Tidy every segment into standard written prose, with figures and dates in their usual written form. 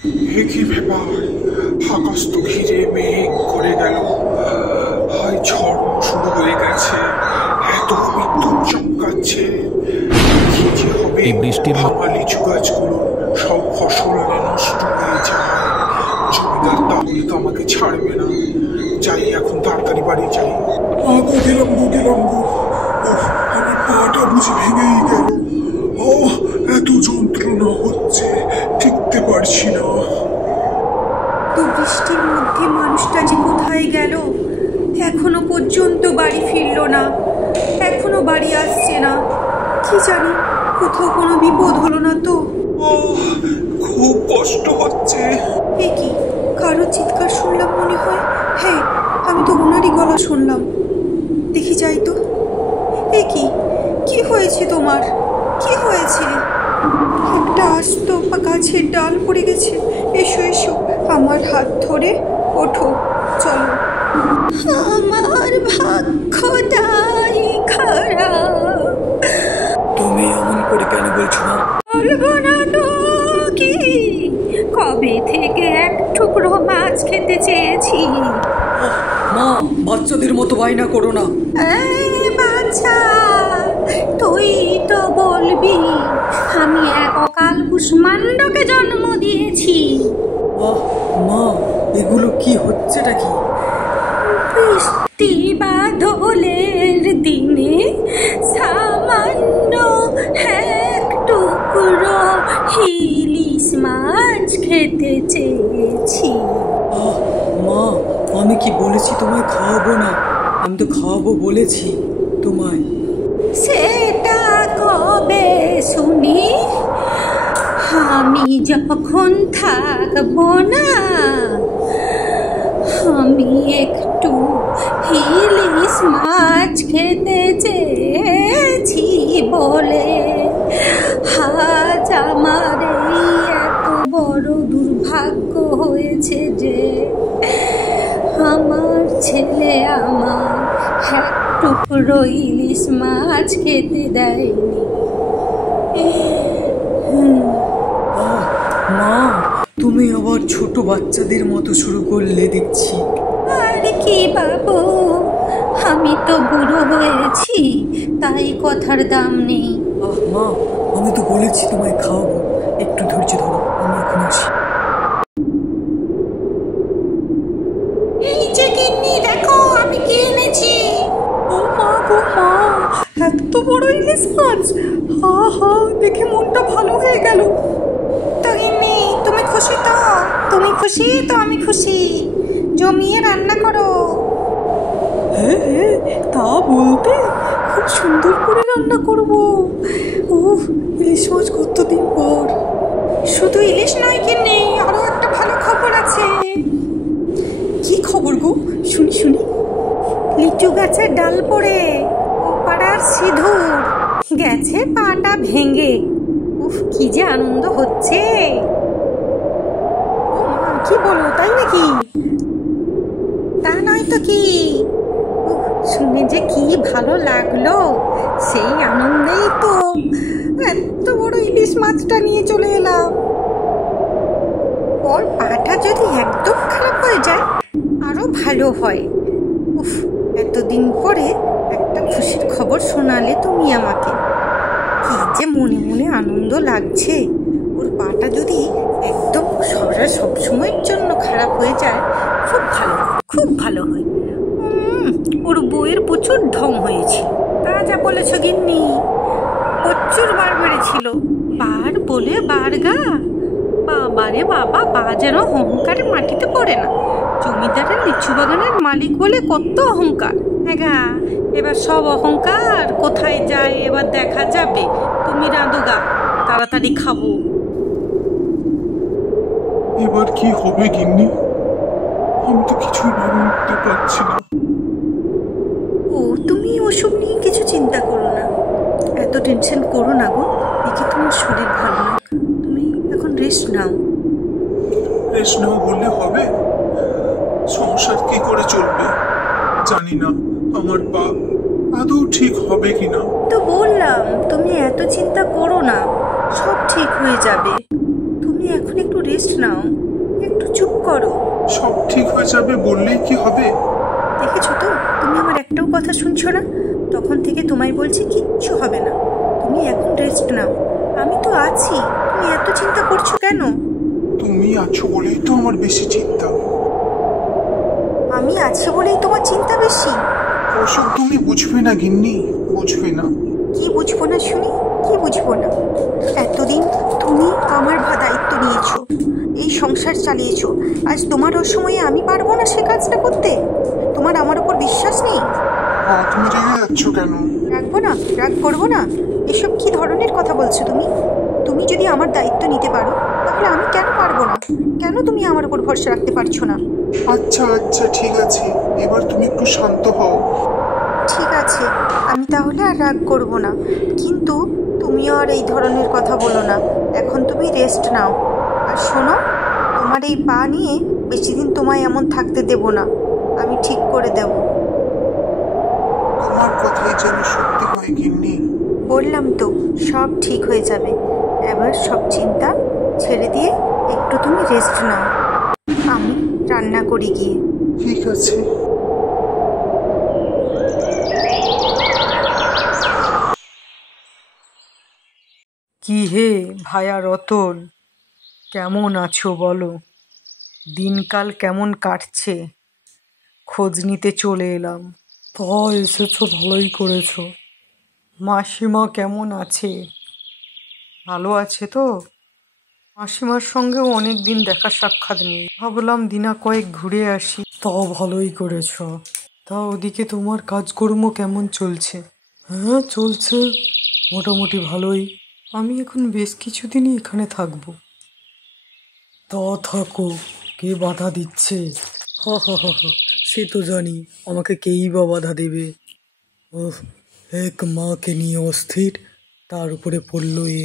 হে কি ব্যাপার, আকাশ তো ঘিরে মেঘ করে গেল, হাই ঝড় শুরু হয়ে গেছে, এত বিদ্যুৎ চমকাচ্ছে। কি যে হবে, এই বৃষ্টির ভাঙা লিচু গাছগুলো সব ফসল নষ্ট হয়ে যায়। জমিদার তাহলে তো আমাকে ছাড়বে না। যাই এখন তাড়াতাড়ি বাড়ি যাই। আগো গেলাম গো গেলাম গো, আমার পাটা বুঝি ভেঙেই গেল। ও এত যন্ত্রণা হচ্ছে, টিকতে পারছি না। তো বৃষ্টির মধ্যে মানুষটা যে কোথায় গেল, এখনো পর্যন্ত বাড়ি ফিরলো না, এখনো বাড়ি আসছে না। কি জানি কোথাও কোনো বিপদ হলো না তো। খুব কষ্ট হচ্ছে। এ কি, কারো চিৎকার শুনলাম মনে হয়। হ্যাঁ, আমি তো ওনারই গলা শুনলাম। দেখি যাই তো। এ কি, কি হয়েছে তোমার? কি হয়েছে? একটা আস্ত গাছের ডাল পড়ে গেছে। এসো এসো, আমার হাত ধরে ওঠো, চলো। আমার ভাগ্যটাই খারাপ। তুমি এমন করে কেন বলছো মা? বলবো না তো কি, কবে থেকে এক টুকরো মাছ খেতে চেয়েছি। মা, বাচ্চাদের মতো বায়না করো না। বাচ্চা, তুই তো বলবি আমি এক অকাল কুষ্মাণ্ডকে জন্ম দিয়েছি। মা, এগুলো কি হচ্ছেটা কি? বৃষ্টি বাদলের দিনে সামান্য এক টুকরো ইলিশ মাছ খেতে চেয়েছি। মা, আমি কি বলেছি তোমায় খাওয়াবো না? আমি তো খাওয়াবো বলেছি তোমায়। সেটা কবে শুনি? আমি যখন থাকবো না, আমি একটু ইলিশ মাছ খেতে চেয়েছি বলে আজ আমার এই এত বড় দুর্ভাগ্য হয়েছে যে আমার ছেলে আমার এক টুকরো ইলিশ মাছ খেতে দেয়নি। মা, তুমি আবার ছোট বাচ্চাদের মতো শুরু করলে দেখছি। আর কি বাবু, আমি তো বুড়ো হয়েছি, তাই কথার দাম নেই। মা, আমি তো বলেছি তোমায় খাওয়াবো, একটু ধৈর্য ধরো, আমি এখন আসি। এই যে গিন্নি, দেখো আমি কি এনেছি। ও মা গো মা, এত বড় ইলিশ মাছ! হা হা, দেখে মনটা ভালো হয়ে গেল। তো গিন্নি, তুমি খুশি তো? তুমি খুশি তো আমি খুশি। জমিয়ে রান্না করো। হ্যাঁ হ্যাঁ, তা বলতে খুব সুন্দর করে রান্না করব। উফ, ইলিশ মাছ কতদিন পর। শুধু ইলিশ নয় গিন্নি, আরো একটা ভালো খবর আছে। কি খবর গো? শুনি শুনি। লিচু গাছের ডাল পড়ে ও পাড়ার সিধুর গেছে পাটা ভেঙে। উফ, কি যে আনন্দ হচ্ছে। ও মা, কি বলো, তাই নাকি? তা নয় তো কি, শুনে যে কি ভালো লাগলো। সেই আনন্দেই তো এত বড় ইলিশ মাছটা নিয়ে চলে এলাম। ওর পাটা যদি একদম খারাপ হয়ে যায় আরো ভালো হয়। উফ, এতদিন পরে একটা খুশির খবর শোনালে তুমি আমাকে। কি যে মনে মনে আনন্দ লাগছে। ওর পাটা যদি একদম সবসময়ের জন্য খারাপ হয়ে যায়, খুব ভালো, খুব ভালো হয়। ওর বইয়ের প্রচুর ঢং হয়েছিল। তা যা বলেছ গিন্নি, প্রচুর বার বেড়েছিল। বার বলে বার গা, বাবারে বাবা, বা যেন অহংকারে মাটিতে পড়ে না। জমিদারের লিচু বাগানের মালিক বলে কত অহংকার। হ্যাঁ, এবার সব অহংকার কোথায় যায় এবার দেখা যাবে। তুমি রাঁধো গা, তাড়াতাড়ি খাবো। এবার কি হবে গিন্নি? আমি তো কিছুই ভেবে উঠতে পারছি না। ও, তুমি ওসব নিয়ে কিছু চিন্তা করো না, এত টেনশন করো না গো। দেখি তোমার শরীর ভালো না, তুমি এখন রেস্ট নাও। রেস্ট নাও বললে হবে? সংসার কি করে চলবে জানি না। আমার পা আদৌ ঠিক হবে কিনা। তো বললাম তুমি এত চিন্তা করো না, সব ঠিক হয়ে যাবে। তুমি এখন একটু রেস্ট নাও, একটু চুপ করো। সব ঠিক হয়ে যাবে বললেই কি হবে? দেখেছো তো, তুমি আমার একটাও কথা শুনছো না। তখন থেকে তোমায় বলছি কিচ্ছু হবে না, তুমি এখন রেস্ট নাও। আমি তো আছি, তুমি এত চিন্তা করছো কেন? তুমি আছো বলেই তো আমার বেশি চিন্তা। আমি আছি বলেই তোমার চিন্তা বেশি? ওসব তুমি বুঝবে না গিন্নি, বুঝবে না। কি বুঝবো না শুনি, কি বুঝবো না? এতদিন তুমি আমার দায়িত্ব নিয়েছো, এই সংসার চালিয়েছো, আজ তোমার অসময়ে আমি পারবো না সে কাজটা করতে? তোমার আমার উপর বিশ্বাস নেই? তুমি রেগে যাচ্ছ কেন? রাখবো না, রাগ করবো না? এসব কি ধরনের কথা বলছো তুমি? তুমি যদি আমার দায়িত্ব নিতে পারো তাহলে আমি কেন পারবো না? কেন তুমি আমার উপর ভরসা রাখতে পারছো না? আচ্ছা আচ্ছা ঠিক আছে, এবার তুমি একটু শান্ত হও। ঠিক আছে, আমি তাহলে আর রাগ করবো না, কিন্তু তুমিও আর এই ধরনের কথা বলো না। এখন তুমি রেস্ট নাও। আর শোনো, তোমার এই পা নিয়ে বেশি দিন তোমায় এমন থাকতে দেব না, আমি ঠিক করে দেব। তোমার কথাই যেন সত্যি হয় গিন্নি। বললাম তো সব ঠিক হয়ে যাবে। এবার সব চিন্তা ছেড়ে দিয়ে একটু তুমি রেস্ট নাও, আমি রান্না করি গিয়ে। ঠিক আছে। কি হে ভায়া রতন, কেমন আছো বলো? দিনকাল কেমন কাটছে? খোঁজ নিতে চলে এলাম। তা এসেছো, ভালোই করেছো। মাসিমা কেমন আছে? ভালো আছে তো? মাসিমার সঙ্গেও অনেক দিন দেখা সাক্ষাৎ নেই, ভাবলাম দিনা কয়েক ঘুরে আসি। তাও ভালোই করেছ। তা ওদিকে তোমার কাজকর্ম কেমন চলছে? হ্যাঁ চলছে মোটামুটি ভালোই। আমি এখন বেশ কিছুদিনই এখানে থাকবো। তা থাকো, কে বাধা দিচ্ছে? হা হা হা হা, সে তো জানি, আমাকে কেই বা বাধা দেবে। ওহ, এক মাকে নিয়ে অস্থির, তার উপরে পড়লো এ।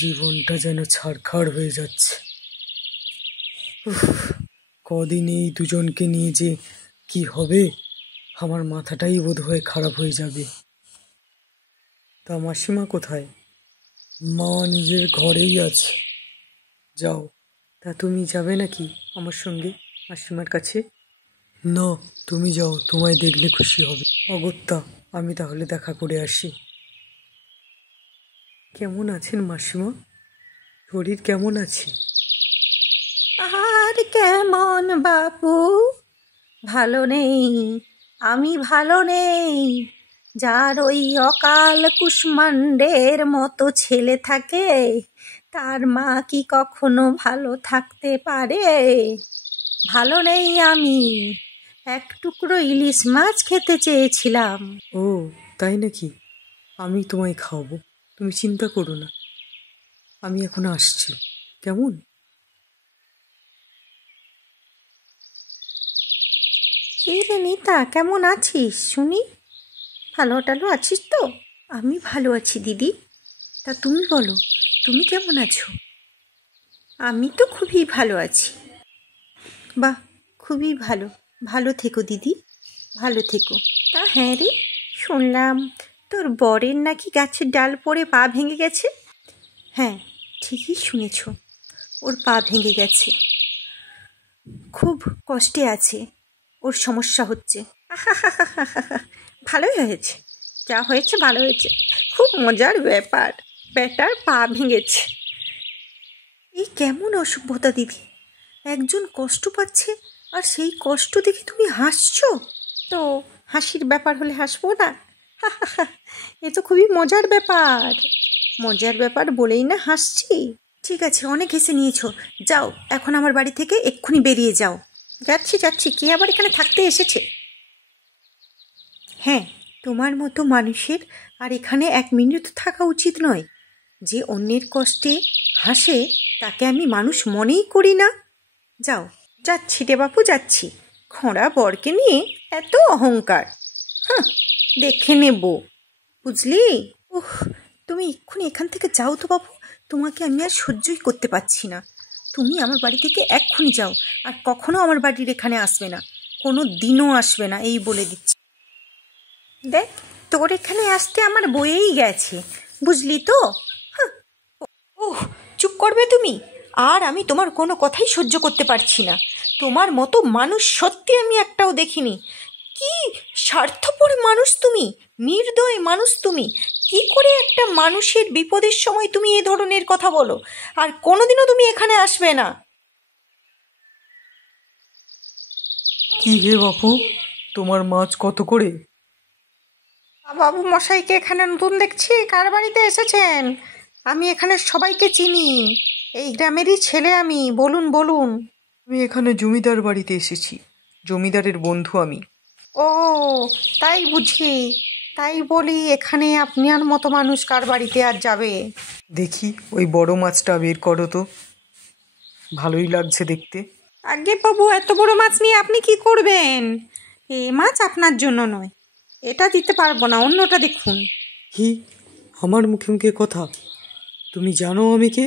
জীবনটা যেন ছারখার হয়ে যাচ্ছে। উফ, কদিন এই দুজনকে নিয়ে যে কি হবে, আমার মাথাটাই বোধহয় খারাপ হয়ে যাবে। তা মাসিমা কোথায়? মা নিজের ঘরেই আছে। যাও। তা তুমি যাবে নাকি আমার সঙ্গে মাসিমার কাছে? না, তুমি যাও, তোমায় দেখলে খুশি হবে। অগত্যা, আমি তাহলে দেখা করে আসি। কেমন আছেন মাসিমা? শরীর কেমন আছে? আর কেমন বাপু, ভালো নেই, আমি ভালো নেই। যার ওই অকাল কুষ্মাণ্ডের মতো ছেলে থাকে, তার মা কি কখনো ভালো থাকতে পারে? ভালো নেই আমি। এক টুকরো ইলিশ মাছ খেতে চেয়েছিলাম। ও তাই নাকি? আমি তোমায় খাওয়াবো, তুমি চিন্তা করো না। আমি এখন আসছি, কেমন? কি রে নিতা, কেমন আছিস শুনি? ভালো টালো আছিস তো? আমি ভালো আছি দিদি। তা তুমি বলো, তুমি কেমন আছো? আমি তো খুবই ভালো আছি। বাহ, খুবই ভালো। ভালো থেকো দিদি, ভালো থেকো। তা হ্যাঁ রে, শুনলাম তোর বরের নাকি গাছের ডাল পড়ে পা ভেঙে গেছে। হ্যাঁ, ঠিকই শুনেছ, ওর পা ভেঙে গেছে। খুব কষ্টে আছে, ওর সমস্যা হচ্ছে। ভালোই হয়েছে, যা হয়েছে ভালো হয়েছে। খুব মজার ব্যাপার, বেটার পা ভেঙেছে। এই কেমন অসভ্যতা দিদি, একজন কষ্ট পাচ্ছে আর সেই কষ্ট দেখে তুমি হাসছো? তো হাসির ব্যাপার হলে হাসবো না? এ তো খুবই মজার ব্যাপার। মজার ব্যাপার বলেই না হাসছি। ঠিক আছে, অনেক হেসে নিয়েছো, যাও এখন আমার বাড়ি থেকে এক্ষুনি বেরিয়ে যাও। যাচ্ছি যাচ্ছি, কে আবার এখানে থাকতে এসেছে? হ্যাঁ, তোমার মতো মানুষের আর এখানে এক মিনিট থাকা উচিত নয়। যে অন্যের কষ্টে হাসে তাকে আমি মানুষ মনেই করি না। যাও, যাচ্ছি রে বাপু, যাচ্ছি। খোঁড়া বরকে নিয়ে এত অহংকার, হ্যাঁ, দেখে নেব, বুঝলি? ওহ, তুমি এক্ষুনি এখান থেকে যাও তো বাবু, তোমাকে আমি আর সহ্যই করতে পারছি না। তুমি আমার বাড়ি থেকে এক্ষুনি যাও, আর কখনো আমার বাড়ির এখানে আসবে না, কোনো দিনও আসবে না, এই বলে দিচ্ছি। দেখ, তোর এখানে আসতে আমার বয়েই গেছে, বুঝলি তো? ওহ, চুপ করবে তুমি? আর আমি তোমার কোনো কথাই সহ্য করতে পারছি না। তোমার মতো মানুষ সত্যি আমি একটাও দেখিনি। কি স্বার্থপর মানুষ তুমি, নির্দয় মানুষ তুমি। কি করে একটা মানুষের বিপদের সময় তুমি এ ধরনের কথা বলো? আর কোনোদিনও তুমি এখানে আসবে না। কি হে বাপু, তোমার মাছ কত করে? বাবু মশাইকে এখানে নতুন দেখছি, কার বাড়িতে এসেছেন? আমি এখানে সবাইকে চিনি, এই গ্রামেরই ছেলে আমি। বলুন বলুন। আমি এখানে জমিদার বাড়িতে এসেছি, জমিদারের বন্ধু আমি। ও তাই বুঝি। তাই বলি এখানে আপনার মতো মানুষ কার বাড়িতে আর যাবে? দেখি ওই বড় মাছটা বের করো তো, ভালোই লাগছে দেখতে। আগে বাবু, এত বড় মাছ নিয়ে আপনি কি করবেন? এ মাছ আপনার জন্য নয়, এটা দিতে পারবো না, অন্যটা দেখুন। কি আমার মুখে মুখে কথা? তুমি জানো আমি কে,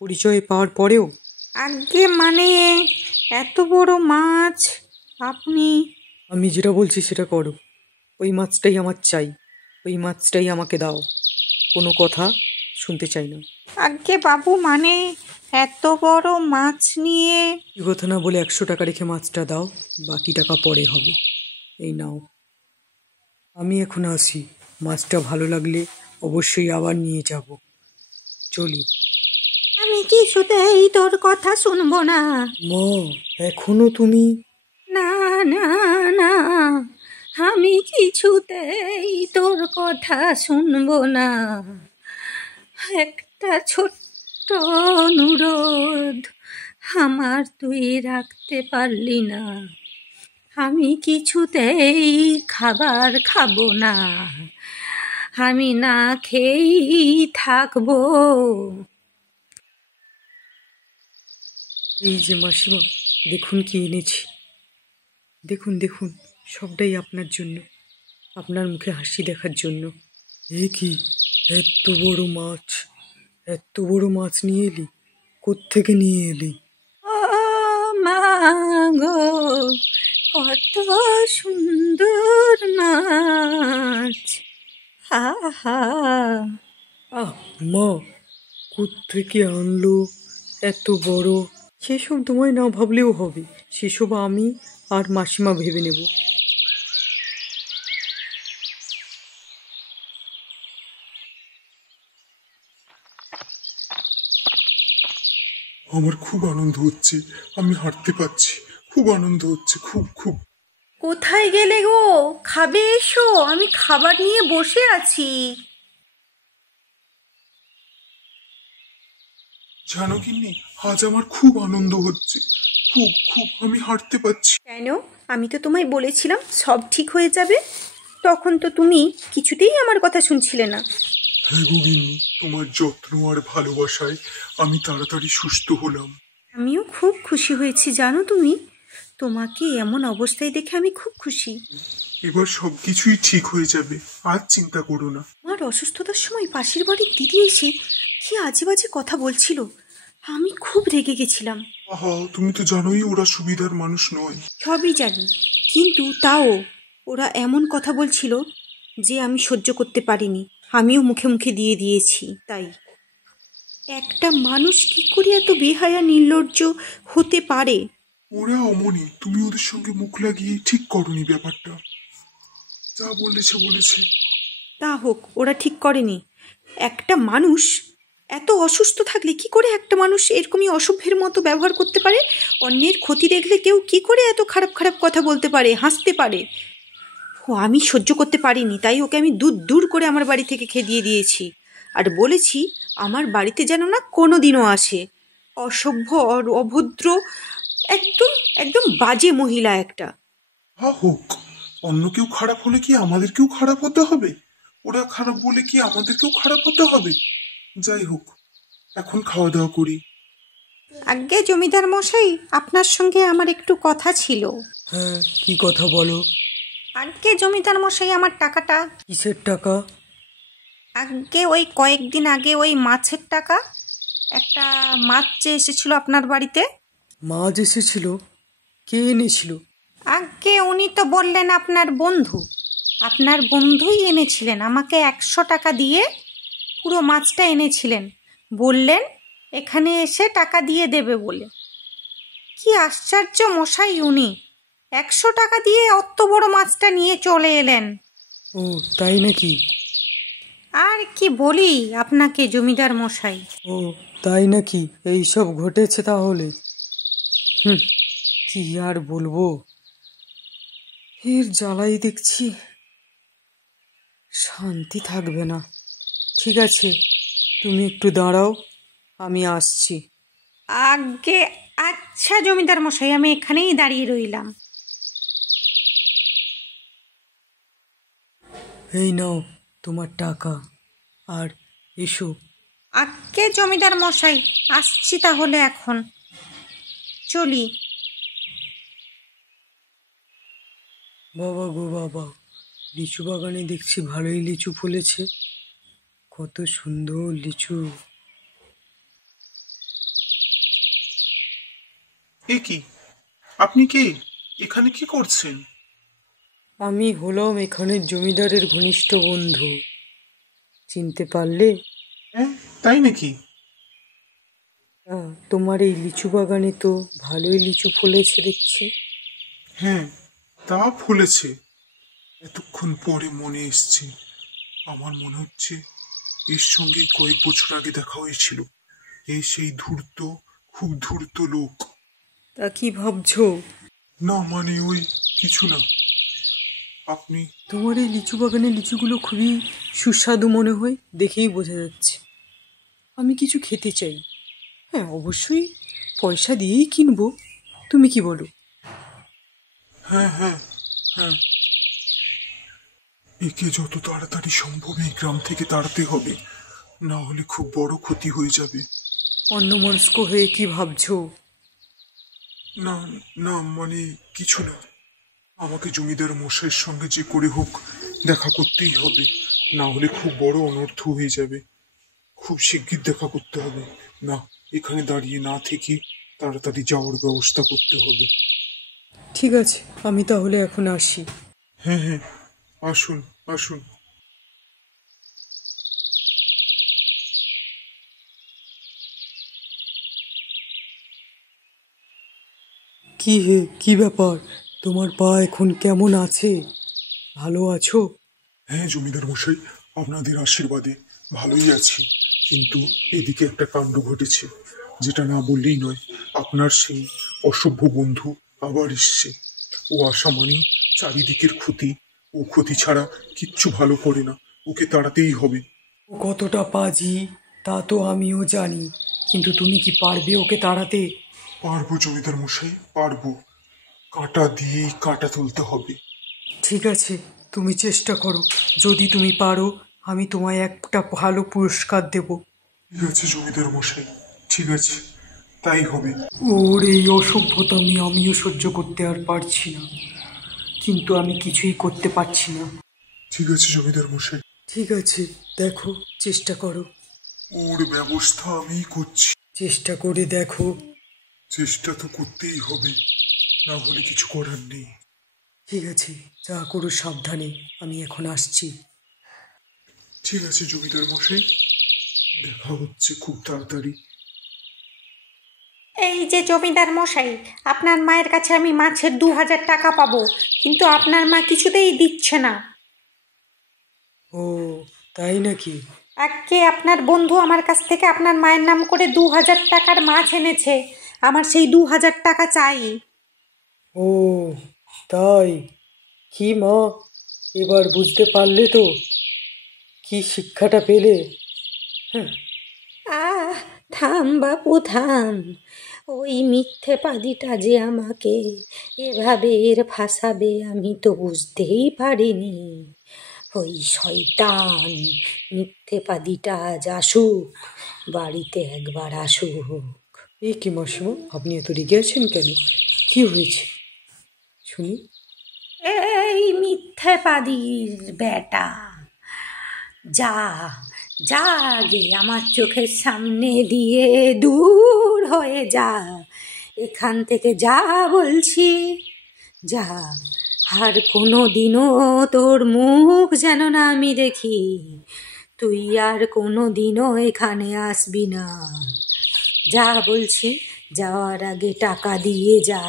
পরিচয় পাওয়ার পরেও? আগে মানে এত বড় মাছ আপনি? আমি যেটা বলছি সেটা করো। ওই মাছটাই আমার চাই, ওই মাছটাই আমাকে দাও, কোনো কথা শুনতে চাই না। আগে বাবু মানে এত বড় মাছ নিয়ে? কি কথা না বলে 100 টাকা রেখে মাছটা দাও, বাকি টাকা পরে হবে। এই নাও। আমি এখন আসি, মাছটা ভালো লাগলে অবশ্যই আবার নিয়ে যাব। চলি। আমি কিছুতেই তোর কথা শুনবো না। মা, এখনো তুমি? না না না, আমি কিছুতেই তোর কথা শুনবো না। একটা ছোট্ট অনুরোধ আমার তুই রাখতে পারলি না? আমি কিছুতেই খাবার খাবো না, আমি না খেয়েই থাকবো। এই যে মাসিমা, দেখুন কি এনেছি। দেখুন দেখুন, সবটাই আপনার জন্য, আপনার মুখে হাসি দেখার জন্য। এ কি, এত বড় মাছ, এত বড় মাছ নিয়ে এলি? কোত্থেকে নিয়ে এলি? ও মা গো, কত সুন্দর মাছ! আহা! আহ মা, কোত্থেকে আনলো এত বড়? সেসব তোমায় না ভাবলেও হবে, সেসব আমি আর মাসিমা ভেবে নেব। আমার খুব আনন্দ হচ্ছে, আমি হাঁটতে পারছি, খুব আনন্দ হচ্ছে, খুব খুব। কোথায় গেলে গো? খাবে এসো, আমি খাবার নিয়ে বসে আছি। জানো কিন্নি, আজ আমার খুব আনন্দ হচ্ছে, খুব খুব, আমি হাঁটতে পারছি। কেন? আমি তো তোমায় বলেছিলাম সব ঠিক হয়ে যাবে, তখন তো তুমি কিছুতেই আমার কথা শুনছিলে না। হ্যাঁ গো গিন্নি, তোমার যত্ন আর ভালোবাসায় আমি তাড়াতাড়ি সুস্থ হলাম। আমিও খুব খুশি হয়েছি জানো তুমি, তোমাকে এমন অবস্থায় দেখে আমি খুব খুশি। এবার সবকিছুই ঠিক হয়ে যাবে, আর চিন্তা করো না। আমার অসুস্থতার সময় পাশের বাড়ির দিদি এসে কি আজে বাজে কথা বলছিল, আমি খুব রেগে গেছিলাম। আহা, তুমি তো জানোই ওরা সুবিধার মানুষ নয়। সবই জানি, কিন্তু তাও ওরা এমন কথা বলছিল যে আমি সহ্য করতে পারিনি, আমিও মুখে মুখে দিয়ে দিয়েছি। তাই একটা মানুষ কি করে এত বেহায়া নির্লজ্জ হতে পারে? ওরা অমনি, তুমি ওদের সঙ্গে মুখ লাগিয়ে ঠিক করনি ব্যাপারটা। যা বলেছে বলেছে। তা হোক, ওরা ঠিক করেনি। একটা মানুষ এত অসুস্থ থাকলে কি করে একটা মানুষ এরকমই অসভ্যের মতো ব্যবহার করতে পারে? অন্যের ক্ষতি দেখলে কেউ কি করে এত খারাপ খারাপ কথা বলতে পারে, হাসতে পারে? ও আমি সহ্য করতে পারিনি, তাই ওকে আমি দূর দূর করে আমার বাড়ি থেকে খেদিয়ে দিয়েছি। আর বলেছি আমার বাড়িতে যেন না কোনো দিনও আসে। অসভ্য আর অভদ্র, একদম একদম বাজে মহিলা একটা। হা হোক, অন্য কেউ খারাপ হলে কি আমাদেরকেও খারাপ হতে হবে? ওরা খারাপ বলে কি আমাদেরকেও খারাপ হতে হবে? যাই হোক, এখন খাওয়া দাওয়া করি। আজ্ঞে জমিদার মশাই, আপনার সঙ্গে আমার একটু কথা ছিল। হ্যাঁ, কি কথা বলো? আজ্ঞে জমিদার মশাই, আমার টাকাটা। কিসের টাকা? আজ্ঞে ওই কয়েকদিন আগে ওই মাছের টাকা, একটা মাছ যে এসেছিল আপনার বাড়িতে। মাছ এসেছিল? কে এনেছিল? আজ্ঞে উনি তো বললেন আপনার বন্ধু, আপনার বন্ধুই এনেছিলেন, আমাকে 100 টাকা দিয়ে পুরো মাছটা এনেছিলেন। বললেন এখানে এসে টাকা দিয়ে দেবে বলে। কি আশ্চর্য মশাই উনি, 100 টাকা দিয়ে অত বড় মাছটা নিয়ে চলে এলেন। ও তাই নাকি? আর কি বলি আপনাকে জমিদার মশাই। ও তাই নাকি? এই সব ঘটেছে তাহলে? কি আর বলবো, এর জ্বালাই দেখছি শান্তি থাকবে না। ঠিক আছে, তুমি একটু দাঁড়াও, আমি আসছি। আগে আচ্ছা জমিদার মশাই, আমি এখানেই দাঁড়িয়ে রইলাম। এই নাও তোমার টাকা, আর এসো। আগে জমিদার মশাই, আসছি তাহলে, এখন চলি। বাবা গো বাবা, লিচু বাগানে দেখছি ভালোই লিচু ফলেছে। কত সুন্দর লিচু। এ কি, আপনি কে? এখানে কি করছেন? আমি হলাম এখানের জমিদারের ঘনিষ্ঠ বন্ধু। চিনতে পারলে? হ্যাঁ, তাই নাকি? তোমার এই লিচু বাগানে তো ভালোই লিচু ফলেছে দেখছি। হ্যাঁ, তা ফুলেছে। এতক্ষণ পরে মনে এসছে। আমার মনে হচ্ছে এর সঙ্গে কয়েক বছর আগে দেখা হয়েছিল। এই সেই ধূর্ত, খুব ধূর্ত লোক। তা কি ভাবছো? না মানে ওই কিছু না। আপনি তোমার এই লিচু বাগানের লিচুগুলো খুবই সুস্বাদু মনে হয়, দেখেই বোঝা যাচ্ছে। আমি কিছু খেতে চাই। হ্যাঁ, অবশ্যই পয়সা দিয়েই কিনবো। তুমি কি বলো? হ্যাঁ হ্যাঁ হ্যাঁ, একে যত তাড়াতাড়ি সম্ভব এই গ্রাম থেকে তাড়াতে হবে, না হলে খুব বড় ক্ষতি হয়ে যাবে। অন্যমনস্ক হয়ে কি ভাবছো? না না মানে কিছু না। আমাকে জমিদার মশাইয়ের সঙ্গে যে করে হোক দেখা করতেই হবে, না হলে খুব বড় অনর্থ হয়ে যাবে। খুব শিগগির দেখা করতে হবে। না, এখানে দাঁড়িয়ে না থেকে তাড়াতাড়ি যাওয়ার ব্যবস্থা করতে হবে। ঠিক আছে, আমি তাহলে এখন আসি। হ্যাঁ হ্যাঁ, আসুন আসুন। কি হে, কি ব্যাপার? তোমার পা এখন কেমন আছে? ভালো আছো? হ্যাঁ জমিদার মশাই, আপনাদের আশীর্বাদে ভালোই আছি। কিন্তু এদিকে একটা কাণ্ড ঘটেছে, যেটা না বললেই নয়। আপনার সেই অসভ্য বন্ধু আবার এসছে। ও আসা মানে চারিদিকের ক্ষতি। ও ক্ষতি ছাড়া কিচ্ছু ভালো করে না। ওকে তাড়াতেই হবে। ও কতটা পাজি তা তো আমিও জানি, কিন্তু তুমি কি পারবে ওকে তাড়াতে? পারবো জমিদার মশাই, পারবো। কাঁটা দিয়েই কাঁটা তুলতে হবে। ঠিক আছে, তুমি চেষ্টা করো। যদি তুমি পারো, আমি তোমায় একটা ভালো পুরস্কার দেব। ঠিক আছে জমিদার মশাই, ঠিক আছে, তাই হবে। ওর এই অসভ্যতা আমিও সহ্য করতে আর পারছি না, কিন্তু আমি কিছুই করতে পারছি না। ঠিক আছে জমিদার মশাই। ঠিক আছে, দেখো, চেষ্টা করো। ওর ব্যবস্থা আমি করছি। চেষ্টা করে দেখো। চেষ্টা তো করতেই হবে, না হলে কিছু করার নেই। ঠিক আছে, যা করো সাবধানে, আমি এখন আসছি। ঠিক আছে জমিদার মশাই, দেখা হচ্ছে খুব তাড়াতাড়ি। এই যে জমিদার মশাই, আপনার মায়ের কাছে আমি মাছের 2000 টাকা পাবো, কিন্তু আপনার মা কিছুতেই দিচ্ছে না। ও তাই নাকি? আজকে আপনার বন্ধু আমার কাছ থেকে আপনার মায়ের নাম করে 2000 টাকার মাছ এনেছে। আমার সেই 2000 টাকা চাই। ও তাই? কি মা, এবার বুঝতে পারলে তো? কি শিক্ষাটা পেলে? হ্যাঁ। আহ, থাম বাপু থাম। ওই মিথ্যে পাদিটা যে আমাকে এভাবে ফাঁসাবে আমি তো বুঝতেই পারিনি। ওই শয়তান মিথ্যে পাদিটা আজ আসুক, বাড়িতে একবার আসুক। এই কি মাসিমা, আপনি এত রেগে আছেন কেন? কি হয়েছে শুনি? এই মিথ্যে পাদির বেটা, যা যা গে আমার চোখের সামনে দিয়ে দূর হয়ে যা, এখান থেকে যা বলছি, যা। আর কোনো দিনও তোর মুখ যেন না আমি দেখি। তুই আর কোনো দিনও এখানে আসবি না। যা বলছি, যাওয়ার আগে টাকা দিয়ে যা।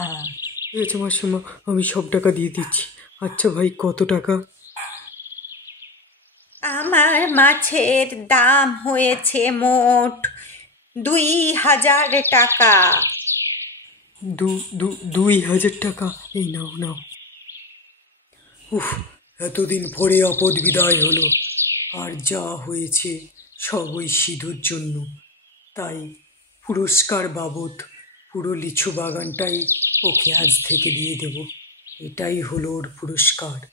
আচ্ছা মাসিমা, আমি সব টাকা দিয়ে দিচ্ছি। আচ্ছা ভাই, কত টাকা? আমার মাছের দাম হয়েছে মোট 2,000 টাকা। 2,000 টাকা? এই নাও নাও। উফ, এতদিন পরে আপদ বিদায় হলো। আর যা হয়েছে সব ওই সিধুর জন্য। তাই পুরস্কার বাবদ পুরো লিচু বাগানটাই ওকে আজ থেকে দিয়ে দেব। এটাই হলো ওর পুরস্কার।